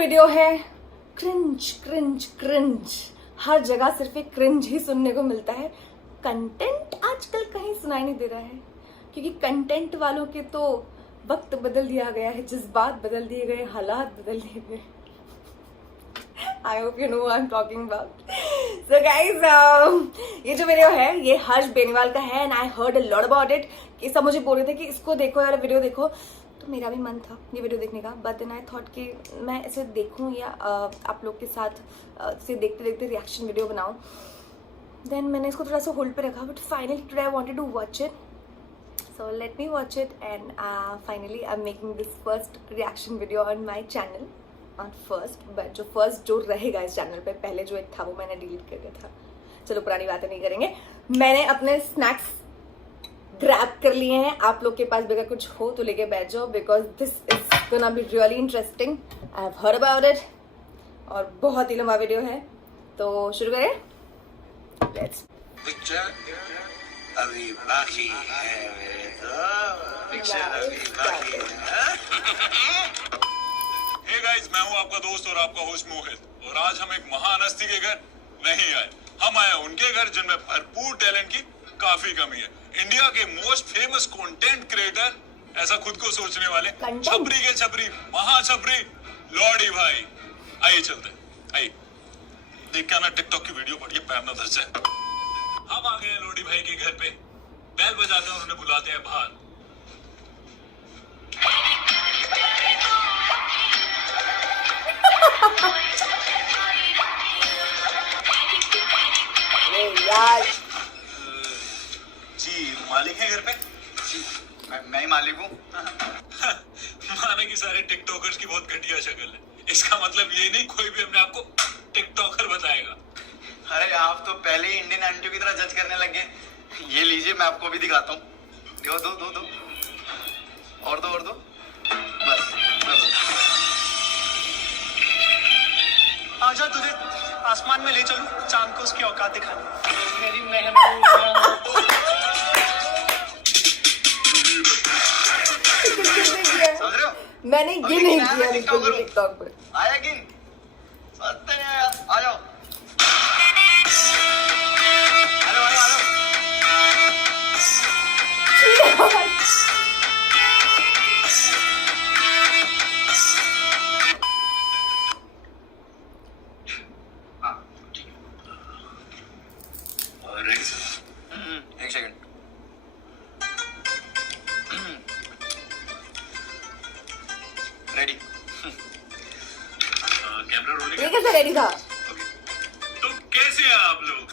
Video है cringe cringe cringe. हर जगह सिर्फ एक क्रिंज ही सुनने को मिलता है। कंटेंट आजकल कहीं सुनाई नहीं दे रहा है, क्योंकि कंटेंट वालों के तो वक्त बदल दिया गया है, जज्बात बदल दिए गए, हालात बदल दिए गए। I hope you know what I'm talking about. So guys, ये जो वीडियो है ये हर्ष बेनीवाल का है, and I heard a lot about it. कि सब मुझे बोल रहे थे कि इसको देखो यार, वीडियो देखो, तो मेरा भी मन था ये वीडियो देखने का, बट देन आई थॉट कि मैं इसे देखूं या आप लोग के साथ इसे देखते देखते रिएक्शन वीडियो बनाऊं। देन मैंने इसको थोड़ा सा होल्ड पे रखा, but finally today I wanted to watch it, so let me watch it and finally I am making this first reaction video on my channel. Not first, but जो रहेगा इस चैनल पे, पहले जो एक था वो मैंने डिलीट कर दिया था। चलो पुरानी बातें नहीं करेंगे। मैंने अपने स्नैक्स ग्रैब कर लिए हैं, आप लोग के पास भी अगर कुछ हो तो लेके बैठ जाओ, because this is gonna be really interesting. I have heard about it और बहुत ही लंबा वीडियो है, तो शुरू करें। लेट्स। पिक्चर अभी बाकी है मेरे तो, पिक्चर अभी बाकी है। हे गाइस, मैं हूं आपका दोस्त और आपका होस्ट मोहित, और आज हम एक महान हस्ती के घर नहीं आए, हम आए उनके घर जिनमें भरपूर टैलेंट की काफी कमी है। इंडिया के मोस्ट फेमस कंटेंट क्रिएटर, ऐसा खुद को सोचने वाले छपरी के छपरी, महाछपरी लॉडी भाई। आइए चलते, आइए देख के आना टिकटॉक की वीडियो, बढ़िया पैर ना धस जाए। हम आ गए हैं लॉडी भाई के घर पे, बैल बजाते हैं और उन्हें बुलाते हैं बाहर। यार जी मालिक है घर पे? जी मैं ही मालिक हूँ। माने कि सारे टिकटॉकर्स की बहुत घटिया शक्ल है, इसका मतलब ये नहीं कोई भी अपने आप को टिकटॉकर बताएगा। अरे आप तो पहले ही इंडियन आंटियों की तरह जज करने लगे। ये लीजिए, मैं आपको भी दिखाता हूँ। दो दो दो दो और दो और दो, बस बस। आजा तुझे आसमान में ले चलूं, चांद को उसकी औकात दिखाने। मेरी महबूबा समझ रहे हो? मैंने ये नहीं किया टिकटॉक पे। आया कि सत्य है यार, आ जाओ। Hello hello hello. एक सेकंड। रेडी। Camera rolling. ये कैसे रेडी था? तो कैसे हैं आप लोग?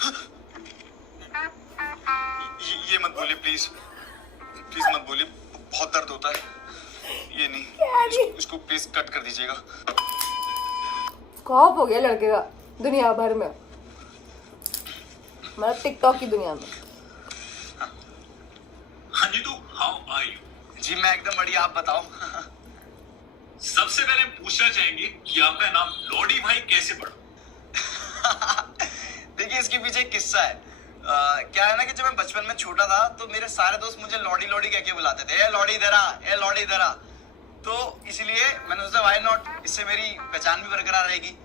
ये मत बोलिए प्लीज, प्लीज मत बोलिए, बहुत दर्द होता है। ये नहीं, इसको प्लीज कट कर दीजिएगा। खौफ हो गया लड़के का दुनिया भर में, मतलब टिकटॉक की दुनिया में। हाँ जी, तो हाउ आर यू? जी मैं एकदम बढ़िया, आप बताओ। सबसे पहले पूछना चाहेंगे कि आपका नाम लॉडी भाई कैसे पड़ा? देखिए इसके पीछे एक किस्सा है। क्या है ना कि जब मैं बचपन में छोटा था तो मेरे सारे दोस्त मुझे लॉडी लॉडी कह के बुलाते थे, ए लॉडी इधर आ, ए लॉडी इधर आ। तो इसलिए मैंने सोचा व्हाई नॉट, इससे मेरी पहचान भी बरकरार रहेगी।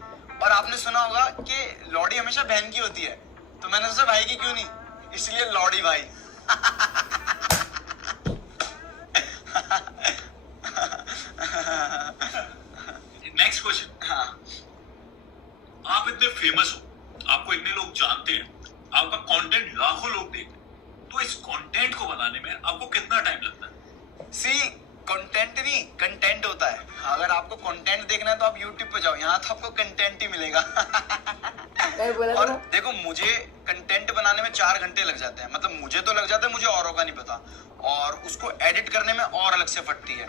और आपने सुना होगा कि लॉडी हमेशा बहन की होती है, तो मैंने सोचा भाई की क्यों नहीं, इसलिए लॉडी भाई। Next question. हाँ। आप इतने फेमस हो, आपको इतने लोग जानते हैं, आपका कंटेंट लाखों लोग देखते हैं, तो इस कंटेंट को बनाने में आपको कितना टाइम लगता है? सी कंटेंट नहीं, कंटेंट होता है। अगर आपको कंटेंट देखना है तो आप YouTube पे जाओ, यहाँ तो आपको कंटेंट ही मिलेगा। और देखो मुझे कंटेंट बनाने में 4 घंटे लग जाते हैं, मतलब मुझे तो लग जाता है, मुझे औरों का नहीं पता। और उसको एडिट करने में और अलग से फटती है,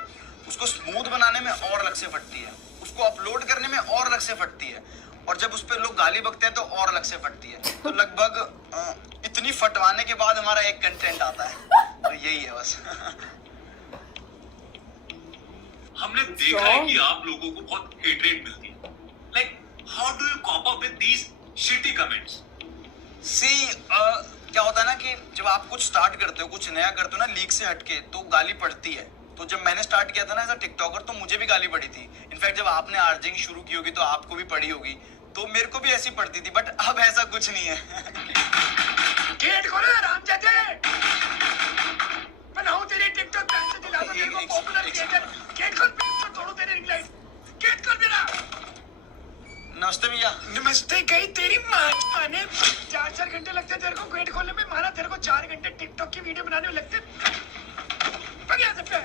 उसको स्मूथ बनाने में और अलग से फटती है, उसको अपलोड करने में और अलग से फटती है, और जब उस पर लोग गाली बकते हैं तो और अलग से फटती है। तो लगभग इतनी फटवाने के बाद हमारा एक कंटेंट आता है, तो यही है बस। हमने देखा है कि आप लोगों को बहुत हेट रेट मिलती है, like how do you cope up with these shitty comments? See क्या होता है ना कि जब आप कुछ स्टार्ट करते हो, कुछ नया करते हो ना, लीक से हटके, तो गाली पड़ती है। तो जब मैंने स्टार्ट किया था ना एज अ टिकटॉकर, तो मुझे भी गाली पड़ी थी। इनफैक्ट जब आपने आर्जिंग शुरू की होगी तो आपको भी पड़ी होगी, तो मेरे को भी ऐसी पड़ती थी, बट अब ऐसा कुछ नहीं है। गेट खोलो रामजादे, बनाओ तेरे टिकटॉक डांस दिला दो तेरे को पॉपुलर क्रिएटर। गेट खोल, तोड़ो तेरे रिंग लाइट, गेट खोल मेरा। नमस्ते भैया। नमस्ते कही तेरी माँ ने 4 घंटे लगते तेरे को गेट खोलने में, माना तेरे को 4 घंटे टिकटॉक की वीडियो बनाने में लगते। बढ़िया से पे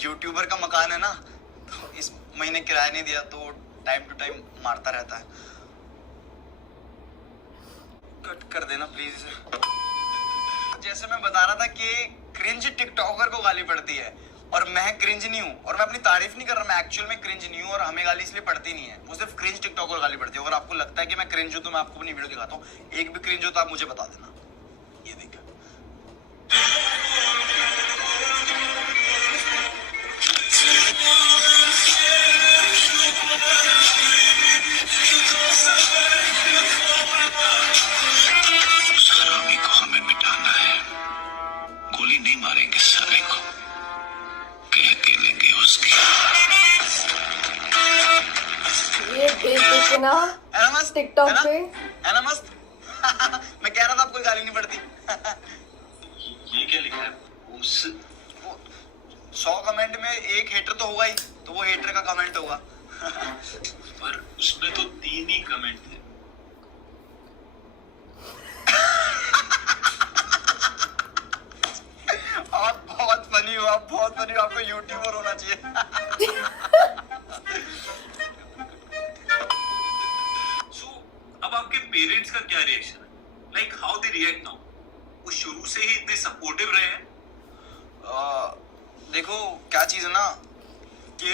यूट्यूबर का मकान है ना, तो इस महीने किराया नहीं दिया तो टाइम टू टाइम मारता रहता है। कट कर देना प्लीज इसे। जैसे मैं बता रहा था कि क्रिंज टिकटॉकर को गाली पड़ती है और मैं क्रिंज नहीं हूँ, और मैं अपनी तारीफ नहीं कर रहा, मैं एक्चुअल में क्रिंज नहीं हूँ और हमें गाली इसलिए पड़ती नहीं है, मुझे सिर्फ क्रिंज टिकटॉकर गाली पड़ती है। अगर आपको लगता है कि मैं क्रिंज हूँ तो मैं आपको अपनी वीडियो दिखाता हूँ, एक भी क्रिंज हो तो आप मुझे बता देना। ये देखा मारेंगे साले को, कह के लेंगे उसकी। ये देख के ना टिकटॉक पे है ना मस्त। मैं कह रहा था आपको गाली नहीं पड़ती। ये क्या लिखा है? उस 100 कमेंट में एक हेटर तो होगा ही, तो वो हेटर का कमेंट होगा। पर उसमें तो 3 ही कमेंट थे। आप बहुत फनी हो, आप बहुत फनी हो, आपको यूट्यूबर होना चाहिए। So, अब आपके पेरेंट्स का क्या रिएक्शन है? Like how they react now? वो शुरू से ही इतने सपोर्टिव रहे हैं? देखो क्या चीज है ना कि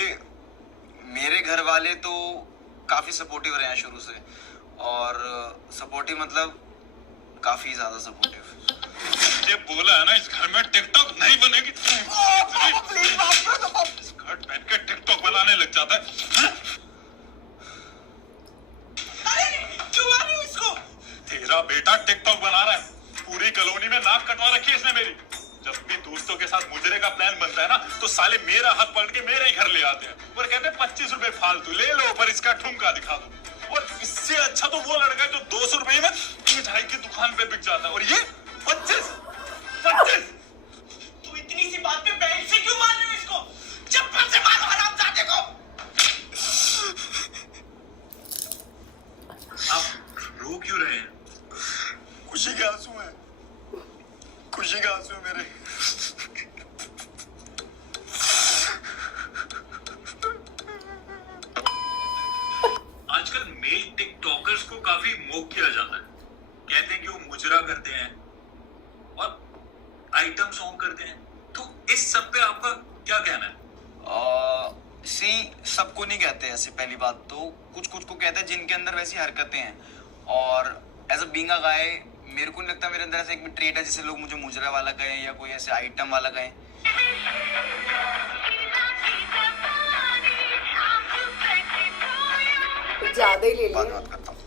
मेरे घर वाले तो काफी सपोर्टिव रहे हैं शुरू से, और सपोर्टिव मतलब काफी ज्यादा सपोर्टिव। ये बोला है ना इस घर में टिकटॉक नहीं बनेगी। स्कर्ट पहन के टिकटॉक बनाने लग जाता है। क्यों मार रही हो इसको? तेरा बेटा टिकटॉक बना रहा है, पूरी कॉलोनी में नाक कटवा रखी है इसने मेरी। जब भी दोस्तों के साथ मुजरे का प्लान बनता है ना, तो साले मेरा हाथ पकड़ के मेरे ही घर ले आते हैं और कहते हैं 25 रुपए फालतू ले लो, पर इसका ठुमका दिखा दो। और इससे अच्छा तो वो लड़का जो 200 रुपए में मिठाई की दुकान पे बिक जाता है, और ये 25। तू इतनी सी बात पे बेल्ट से क्यों मार रही हो इसको? चप्पल से मारो हरामजादे को। आप रो क्यों रहे हैं? खुशी के आंसू हैं, खुशी के आंसू मेरे। आजकल मेल टिकटॉकर्स को काफी मोक किया जाता है, कहते हैं कि वो मुजरा करते हैं और आइटम सॉन्ग करते हैं। तो इस सब पे आपका क्या कहना है? सबको नहीं कहते ऐसे, पहली बात तो कुछ कुछ को कहते हैं जिनके अंदर वैसी हरकतें हैं, और एज अ बीइंग अ गाय मेरे को नहीं लगता मेरे अंदर ऐसा एक भी ट्रेट है जिसे लोग मुझे मुजरा वाला कहें या कोई ऐसे आइटम वाला कहें। ज्यादा ही ले बात लिया। करता हूँ।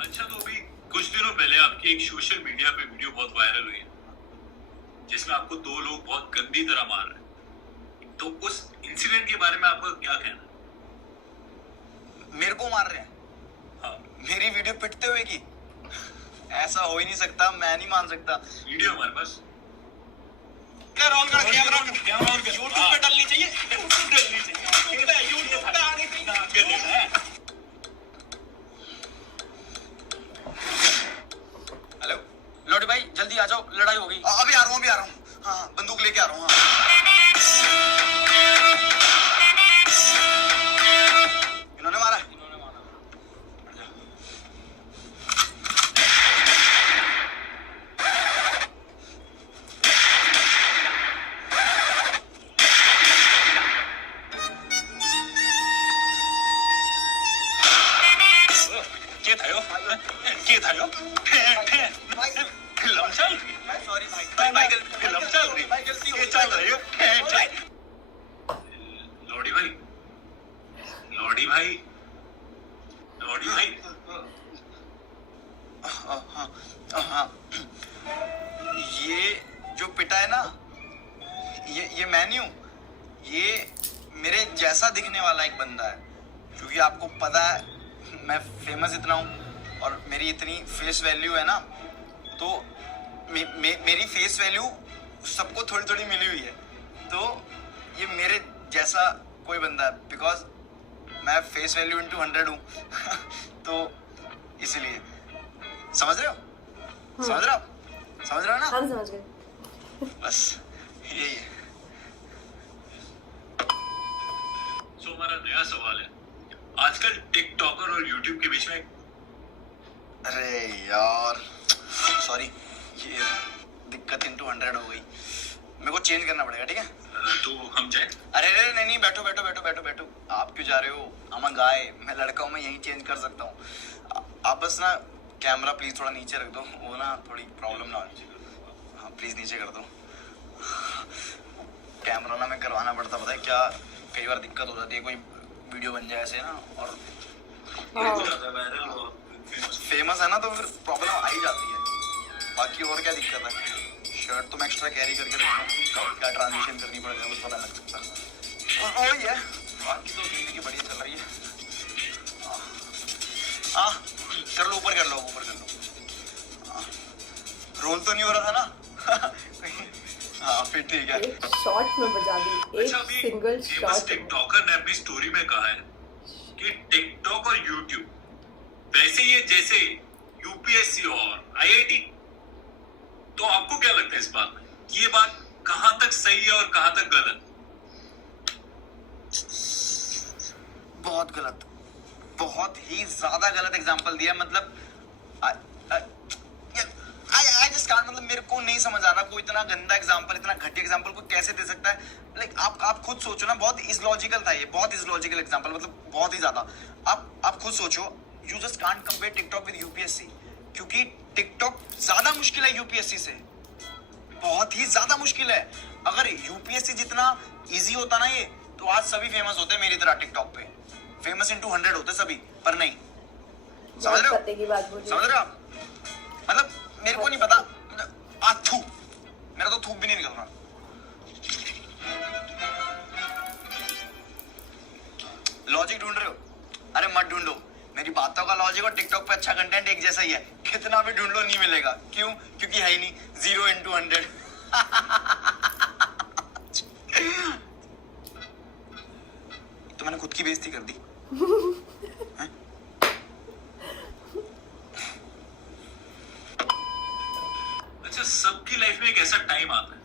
अच्छा, तो अभी कुछ दिनों पहले आपकी एक सोशल मीडिया पे वीडियो बहुत वायरल हुई है, जिसमें आपको 2 लोग बहुत गंदी तरह मार रहे हैं। तो उस इंसिडेंट के बारे में आपका क्या कहना है? मेरे को मार रहे हैं? हाँ, मेरी वीडियो पिटते हुए की? ऐसा हो ही नहीं सकता, मैं नहीं मान सकता। वीडियो हमारे पास यूट्यूब पे डालनी चाहिए, यूट्यूब पे आनी चाहिए। हेलो लौटी भाई, जल्दी आ जाओ, लड़ाई हो गई। अभी आ रहा हूँ। हाँ, बंदूक लेके आ रहा हूँ। इन्होंने मारा है। लौड़ी भाई, लॉडी भाई, लॉडी भाई, हाँ, ये जो पिटा है ना, ये मैं नहीं हूँ, ये मेरे जैसा दिखने वाला एक बंदा है। क्योंकि आपको पता है मैं फेमस इतना हूँ और मेरी इतनी फेस वैल्यू है ना, तो मेरी फेस वैल्यू सबको थोड़ी थोड़ी मिली हुई है। तो ये मेरे जैसा कोई बंदा है, बिकॉज मैं फेस वैल्यू इंटू 100 हूँ। तो इसलिए समझ रहे हो, समझ रहे हो, समझ रहे हो ना? हम समझ गए। बस यही है। सो हमारा नया सवाल है, आजकल टिकटॉकर और यूट्यूब के बीच में, अरे यार सॉरी, ये दिक्कत इंटू 100 हो गई, मेरे को चेंज करना पड़ेगा, ठीक है? तो हम जाए? अरे नहीं, बैठो बैठो बैठो बैठो बैठो। आप क्यों जा रहे हो? I'm a guy, मैं लड़का हूँ, मैं यहीं चेंज कर सकता हूँ। आप बस ना कैमरा प्लीज थोड़ा नीचे रख दो, वो ना थोड़ी प्रॉब्लम ना हो। हाँ प्लीज नीचे कर दो। कैमरा ना मैं करवाना पड़ता, पता है क्या, कई बार दिक्कत हो जाती है, कोई वीडियो बन जाए ऐसे ना, और फेमस है ना, तो फिर प्रॉब्लम आ ही जाती है। बाकी और क्या दिक्कत है? शर्ट तो मैं एक्स्ट्रा कैरी करके रखता हूँ, क्या ट्रांजिशन करनी पड़ेगा कुछ पता लग सकता। और वही है, बाकी तो जिंदगी बढ़िया चल रही है। हाँ कर लो, ऊपर कर लो, ऊपर कर लो। रोल तो नहीं हो रहा था ना? हाँ फिर ठीक है। एक शॉट में बजा दी, एक सिंगल शॉट। टिकटॉकर ने अपनी स्टोरी में कहा है कि टिकटॉक और यूट्यूब वैसे ही है जैसे यूपीएससी और आईआईटी। तो आपको क्या लगता है इस बात में, ये बात कहां तक सही है और कहां तक गलत? बहुत गलत, बहुत ही ज्यादा गलत एग्जांपल दिया। मतलब आई जस्ट कांट, मतलब मेरे को नहीं समझ आ रहा, कोई इतना गंदा एग्जांपल, इतना घटिया एग्जांपल को कैसे दे सकता है। लाइक आप खुद सोचो ना, बहुत इलॉजिकल था ये, बहुत इलॉजिकल एग्जांपल, मतलब बहुत ही ज्यादा। आप खुद सोचो, you just can't compare TikTok with UPSC, क्योंकि टिकटॉक ज्यादा मुश्किल है यूपीएससी से, बहुत ही ज्यादा मुश्किल है। अगर यूपीएससी जितना इजी होता ना ये, तो आज सभी फेमस होते मेरी तरह टिकटॉक पे, फेमस इंटू 100 होते सभी, पर नहीं। समझ रहे हो? समझ रहे हो आप? मतलब मेरे को नहीं पता, थू, मेरा तो थूक भी नहीं निकल रहा। लॉजिक ढूंढ रहे हो? अरे मत ढूंढो, मेरी बातों का लॉजिक और टिकटॉक पे अच्छा कंटेंट एक जैसा ही है, कितना भी ढूंढ लो नहीं मिलेगा। क्यों? क्योंकि है ही नहीं, 0 इंटू 100। तो मैंने खुद की बेइज्जती कर दी। अच्छा, सबकी लाइफ में एक ऐसा टाइम आता है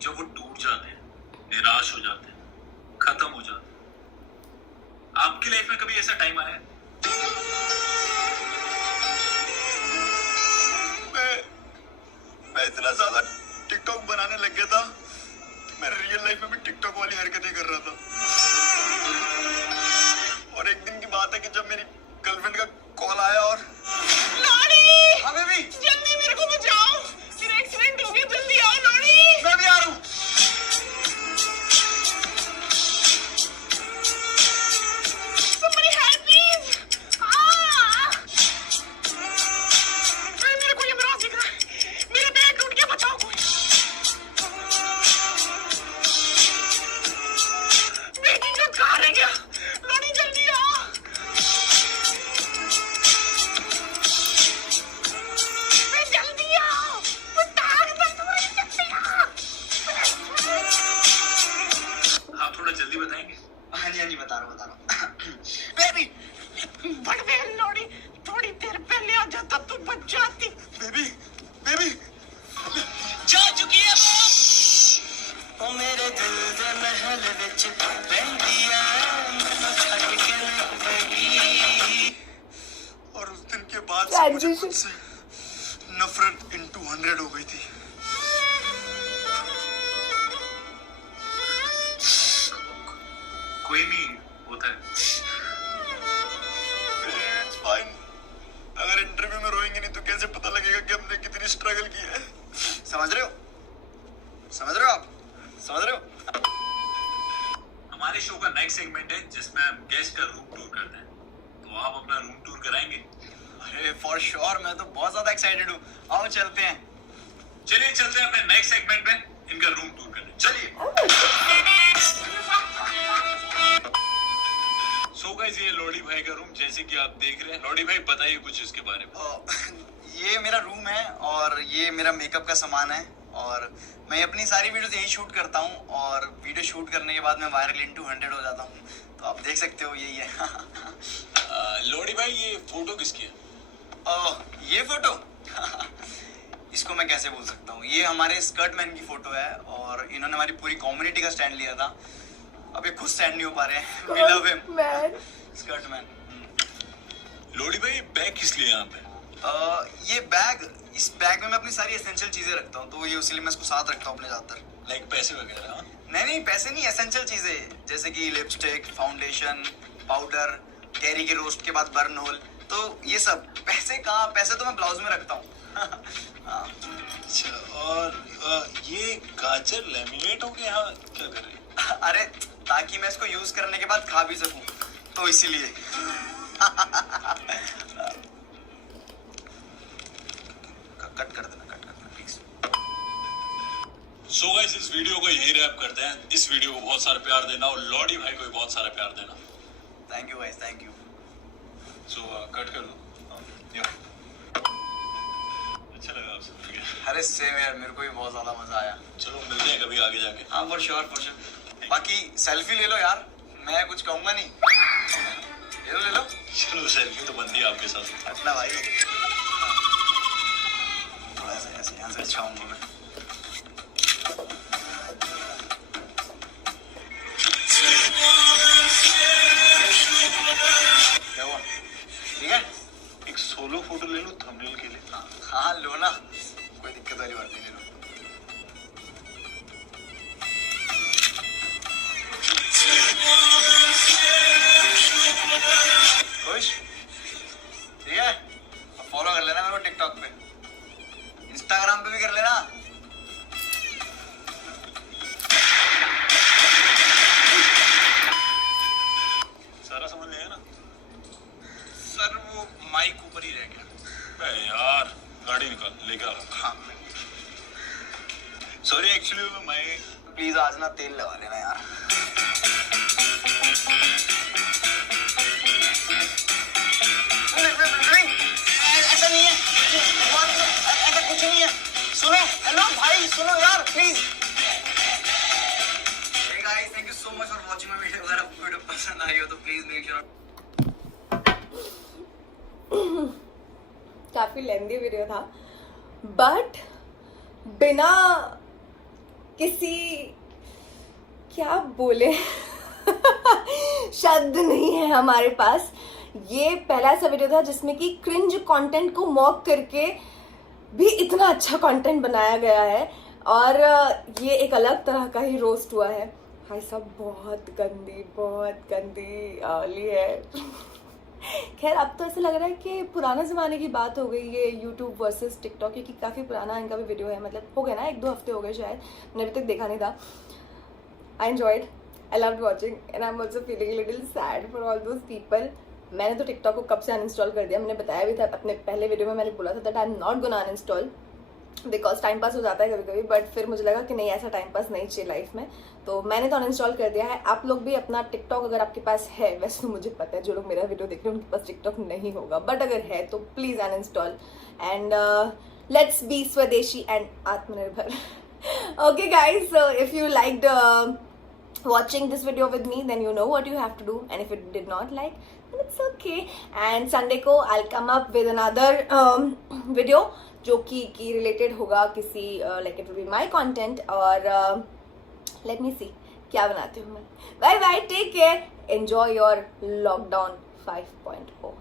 जब वो टूट जाते हैं, निराश हो जाते हैं, खत्म हो जाते हैं। आपकी लाइफ में कभी ऐसा टाइम आया है? मैं इतना ज्यादा टिकटॉक बनाने लग गया था, मैं रियल लाइफ में भी टिकटॉक वाली हरकतें कर रहा था। और एक दिन की बात है कि जब मेरी गर्लफ्रेंड का कॉल आया और लॉरी, हाँ बेबी, जल्दी मेरे को बचाओ, मेरा एक्सीडेंट हो गया, जल्दी आओ लॉरी। मैं भी आ रहा हूँ। Somebody help please. मेरे को ये मराज दिख रहा है, मेरा पैर टूट गया, बचाओ कोई। बेटी जो कहाँ रह गया? लॉरी जल्दी आओ। जल्दी आओ, वो टांग बंद हो रही है, जल्दी आओ। आप थोड़ा जल्दी बताएंगे? हाँ जी बता रहा हूँ। बेबी, बड़ बहन लॉरी, थोड़ी देर पहले आ जाता तो बच जाती। बेबी, बेबी, जा चुकी है ओ मेरे दिल दे महल विच रहंदिया, मैनू छड्ड के नहीं गई। और उस दिन के बाद से मुझे खुद से नफरत इंटू 100 हो गई थी। कोई नहीं, होता है। It's fine. अगर इंटरव्यू में रोएंगे नहीं तो कैसे पता लगेगा कि हमने कितनी स्ट्रगल की है? समझ रहे हो? समझ रहे हो आप? समझ रहे हो? हमारे शो का नेक्स्ट सेगमेंट है जिसमें हम गेस्ट कर करते हैं, तो आप अपना रूम टूर कराएंगे? अरे फॉर श्योर, मैं तो बहुत ज्यादा एक्साइटेड हूँ। आओ चलते हैं। चलिए चलते हैं अपने नेक्स्ट सेगमेंट में इनका रूम टूर करने। चलिए। सो गाइस, ये लॉडी भाई का रूम जैसे कि आप देख रहे हैं। लॉडी भाई बताइए कुछ इसके बारे में। ये मेरा रूम है और ये मेरा मेकअप का सामान है और मैं अपनी सारी वीडियोस यही शूट करता हूँ और वीडियो शूट करने के बाद मैं वायरल इन 200 हो जाता हूँ, तो आप देख सकते हो यही है। लॉडी भाई, ये फोटो किसकी है? ये फोटो इसको मैं कैसे बोल सकता हूँ, ये हमारे स्कर्ट मैन की फोटो है और इन्होंने हमारी पूरी कम्युनिटी का स्टैंड लिया था। अब ये खुद स्टैंड नहीं हो पा रहे हैं। We love him, skirt man. लॉडी भाई, बैग किस लिए यहाँ पे? ये बैग, इस बैग में मैं अपनी सारी एसेंशियल चीजें रखता हूँ, तो ये उसीलिए मैं इसको साथ रखता हूँ अपने ज्यादातर। लाइक पैसे वगैरह? हाँ? नहीं, पैसे नहीं, एसेंशियल चीजें जैसे कि लिपस्टिक, फाउंडेशन, पाउडर, कैरी के रोस्ट के बाद बर्न होल, तो ये सब। पैसे कहाँ, पैसे तो मैं ब्लाउज में रखता हूँ। अच्छा, और ये गाजर लेमिनेट हो गया, यहाँ क्या कर रहे हैं? अरे ताकि मैं इसको यूज करने के बाद खा भी सकूं, तो इसीलिए। कट कर देना प्लीज। सो गाइस, इस वीडियो को यहीं रैप करते हैं। इस वीडियो को बहुत सारा प्यार देना और लॉडी भाई को भी बहुत सारा प्यार देना। Thank you guys, thank you. So cut कर दो। अच्छा लगा आपसे मिलके। अरे सेम यार, मेरे को भी बहुत ज्यादा मजा आया। चलो मिलते हैं कभी आगे जाके। हाँ फॉर श्योर, फॉर श्योर। बाकी सेल्फी ले लो यार, मैं कुछ कहूंगा नहीं। ले लो। चलो सेल्फी तो बनती है आपके साथ। हटना भाई। थोड़ा सा ऐसे यहाँ से छाऊंगा मैं। क्या हुआ? ठीक है, एक सोलो फोटो ले लो थंबनेल के लिए। हाँ लो ना, कोई दिक्कत वाली बात नहीं, ले लो। खुश? ठीक है, अब फॉलो कर लेना मेरे को टिकटॉक पे, इंस्टाग्राम पे भी कर लेना। सारा समझ लिया ना? सर वो माइक ऊपर ही रह गया। अबे यार, गाड़ी निकाल लेके आ। हाँ सॉरी, एक्चुअली मैं प्लीज आज ना तेल लगा लेना यार। ऐसा नहीं है, ऐसा कुछ नहीं है। सुनो, हेलो भाई, सुनो यार please. Hey guys, thank you so much for watching my video। अगर आपको वीडियो पसंद आई हो तो प्लीज मेक श्योर। काफी लेंदी वीडियो था, बट बिना किसी, क्या बोले शब्द नहीं है हमारे पास। ये पहला ऐसा वीडियो था जिसमें कि क्रिंज कंटेंट को मॉक करके भी इतना अच्छा कंटेंट बनाया गया है और ये एक अलग तरह का ही रोस्ट हुआ है। भाई साहब, बहुत गंदी आली है। खैर, अब तो ऐसा लग रहा है कि पुराने ज़माने की बात हो गई ये यूट्यूब वर्सेस टिकटॉक, क्योंकि काफ़ी पुराना इनका भी वीडियो है। मतलब हो गया ना, 1-2 हफ्ते हो गए शायद, मैंने अभी तक देखा नहीं था। I enjoyed, I loved watching and I am also feeling little sad for all those people. मैंने तो टिकटॉक को कब से अनइंस्टॉल कर दिया, मैंने बताया भी था अपने पहले वीडियो में, मैंने बोला था that I am not gonna uninstall because time pass हो जाता है कभी कभी, बट फिर मुझे लगा कि नहीं, ऐसा टाइम पास नहीं चाहिए लाइफ में, तो मैंने तो अनइंस्टॉल कर दिया है। आप लोग भी अपना टिकटॉक, अगर आपके पास है, वैसे तो मुझे पता है जो लोग मेरा वीडियो देख रहे हैं उनके पास टिकटॉक नहीं होगा, बट अगर है तो please uninstall and let's be स्वदेशी एंड आत्मनिर्भर। Okay guys, so if you liked watching this video with me, then you know what you have to do, and if you did not like, then it's okay. And Sunday को I'll come up with another video जो कि related होगा किसी like it will be my content, और let me see क्या बनाती हूँ मैं। Bye bye, take care, enjoy your lockdown 5.0.